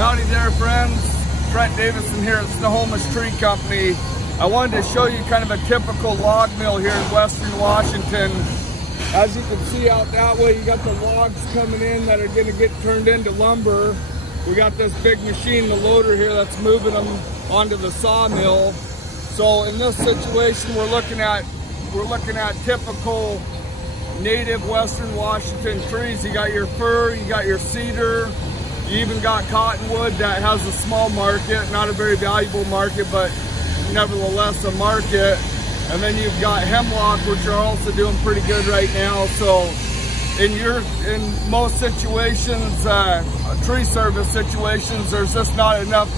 Howdy there, friends. Trent Davison here at Snohomish Tree Company. I wanted to show you kind of a typical log mill here in Western Washington. As you can see out that way, you got the logs coming in that are going to get turned into lumber. We got this big machine, the loader here, that's moving them onto the sawmill. So in this situation, we're looking at typical native Western Washington trees. You got your fir, you got your cedar, you even got cottonwood that has a small market, not a very valuable market, but nevertheless a market. And then you've got hemlock, which are also doing pretty good right now. So in most situations, tree service situations, there's just not enough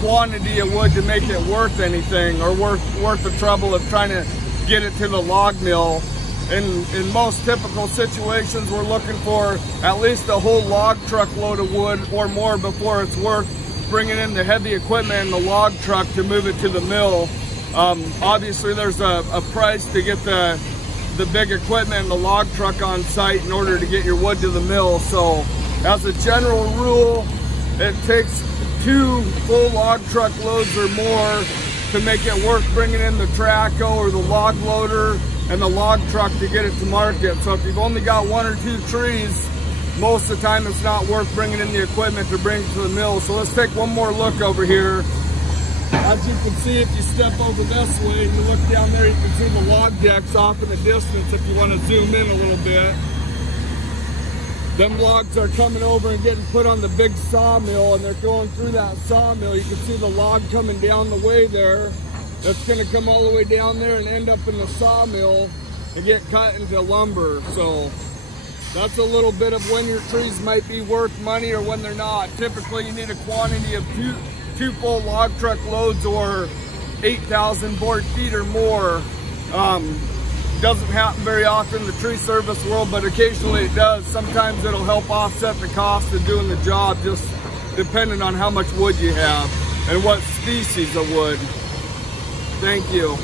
quantity of wood to make it worth anything or worth the trouble of trying to get it to the log mill. In most typical situations, we're looking for at least a whole log truck load of wood or more before it's worth bringing in the heavy equipment in the log truck to move it to the mill. Obviously, there's a price to get the big equipment in the log truck on site in order to get your wood to the mill. So as a general rule, it takes 2 full log truck loads or more to make it worth bringing in the traco or the log loader and the log truck to get it to market. So if you've only got 1 or 2 trees, most of the time it's not worth bringing in the equipment to bring it to the mill. So let's take one more look over here. As you can see, if you step over this way and you look down there, you can see the log decks off in the distance if you want to zoom in a little bit. Them logs are coming over and getting put on the big sawmill, and they're going through that sawmill. You can see the log coming down the way there. That's going to come all the way down there and end up in the sawmill and get cut into lumber. So that's a little bit of when your trees might be worth money or when they're not. Typically, you need a quantity of two full log truck loads or 8,000 board feet or more. Doesn't happen very often in the tree service world, but occasionally it does. Sometimes it'll help offset the cost of doing the job, just depending on how much wood you have and what species of wood. Thank you.